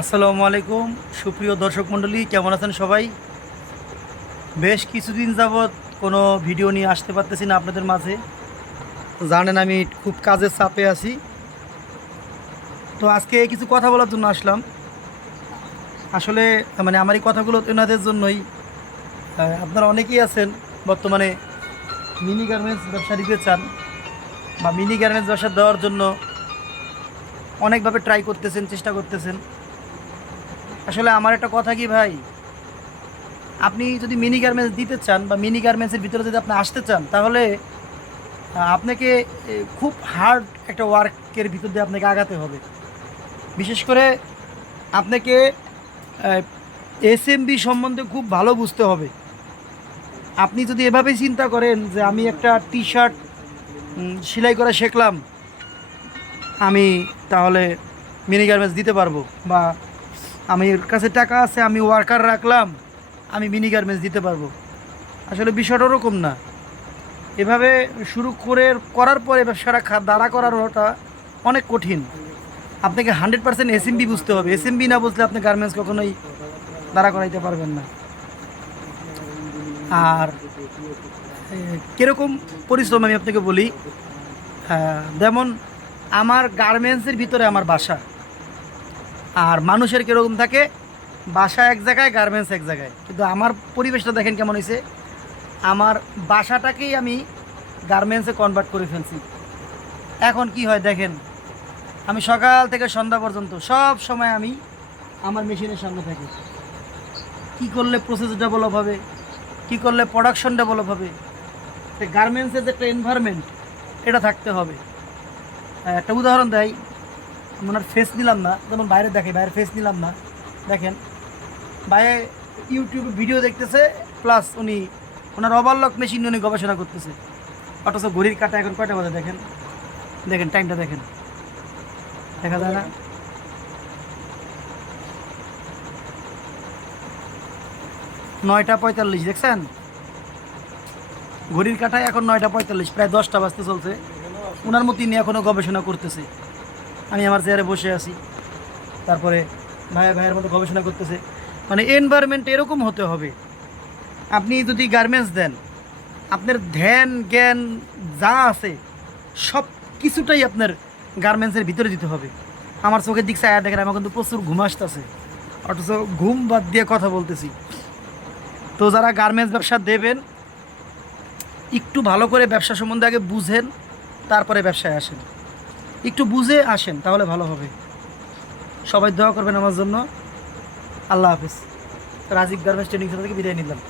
আসসালামু আলাইকুম। সুপ্রিয় দর্শক মণ্ডলী, কেমন আছেন সবাই? বেশ কিছুদিন যাবৎ কোনো ভিডিও নিয়ে আসতে পারতেছি না আপনাদের মাঝে। জানেন আমি খুব কাজের চাপে আছি। তো আজকে কিছু কথা বলার জন্য আসলাম। আসলে মানে আমার এই কথাগুলো ওনাদের জন্যই আপনারা অনেকেই আছেন, বর্তমানে মিনি গার্মেন্টস ব্যবসা দিতে চান বা মিনি গার্মেন্টস ব্যবসা দেওয়ার জন্য অনেকভাবে ট্রাই করতেছেন, চেষ্টা করতেছেন। আসলে আমার একটা কথা কি ভাই? আপনি যদি মিনি গার্মেন্টস দিতে চান বা মিনি গার্মেন্টসের ভিতরে যদি আপনি আসতে চান, তাহলে আপনাকে খুব হার্ড একটা ওয়ার্কের ভিতর দিয়ে আপনাকে আগাতে হবে। বিশেষ করে আপনাকে এস এসএমবি সম্বন্ধে খুব ভালো বুঝতে হবে। আপনি যদি এভাবে চিন্তা করেন যে আমি একটা টি শার্ট সেলাই করা শিখলাম, আমি তাহলে মিনি গার্মেন্টস দিতে পারব বা আমার কাছে টাকা আছে, আমি ওয়ার্কার রাখলাম, আমি মিনি গার্মেন্টস দিতে পারব। আসলে বিষয়টা ওরকম না। এভাবে শুরু করে, করার পরে ব্যবসাটা দাঁড়া করার ওটা অনেক কঠিন। আপনাকে হান্ড্রেড পার্সেন্ট এসএমবি বুঝতে হবে। এসএমবি না বুঝলে আপনি গার্মেন্টস কখনোই দাঁড়া করাইতে পারবেন না। আর কীরকম পরিশ্রম আমি আপনাকে বলি যেমন আমার গার্মেন্টসের ভিতরে আমার বাসা। আর মানুষের কীরকম থাকে, বাসা এক জায়গায় গার্মেন্টস এক জায়গায়। কিন্তু আমার পরিবেশটা দেখেন কেমন হয়েছে আমার বাসাটাকেই আমি গার্মেন্টসে কনভার্ট করে ফেলছি। এখন কি হয় দেখেন, আমি সকাল থেকে সন্ধ্যা পর্যন্ত সব সময় আমি আমার মেশিনের সামনে থাকি। কি করলে প্রসেস ডেভেলপ হবে? কি করলে প্রোডাকশন ডেভেলপ হবে? গার্মেন্টসের যে একটা এনভায়রনমেন্ট এটা থাকতে হবে। একটা উদাহরণ দেয় ওনার ফেস নিলাম না। যেমন বাইরে দেখে, বাইরে ফেস নিলাম না। দেখেন বাইরে ইউটিউবে ভিডিও দেখতেছে প্লাস উনি, ওনার ওভারলক মেশিন নিয়ে উনি গবেষণা করতেছে। অথচ ঘড়ির কাটা এখন কয়টা বাজে দেখেন? দেখেন টাইমটা দেখেন। দেখা যায় না? নয়টা পঁয়তাল্লিশ, দেখছেন? ঘড়ির কাটায় এখন নয়টা পঁয়তাল্লিশ, প্রায় দশটা বাজতে চলছে। ওনার মতো নিয়ে এখনও গবেষণা করতেছে। আমি আমার চেয়ারে বসে আছি। তারপরে ভাইয়া ভাইয়ের মতো গবেষণা করতেছে। মানে এনভায়রনমেন্ট এরকম হতে হবে। আপনি যদি গার্মেন্টস দেন, আপনার ধ্যান, জ্ঞান যা আছে, সব কিছুটাই আপনার গার্মেন্টসের ভিতরে দিতে হবে। আমার চোখের দিক চায়া দেখেন, আমার কিন্তু প্রচুর ঘুম আসতেছে। অথচ ঘুম বাদ দিয়ে কথা বলতেছি। তো যারা গার্মেন্টস ব্যবসা দেবেন, একটু ভালো করে ব্যবসা সম্বন্ধে আগে বুঝেন, তারপরে ব্যবসায় আসেন। একটু বুঝে আসেন, তাহলে ভালো হবে। সবাই দোয়া করবেন আমার জন্য। আল্লাহ হাফিজ। রাজীব গার্মেন্টস ট্রেনিং থেকে বিদায় নিলাম।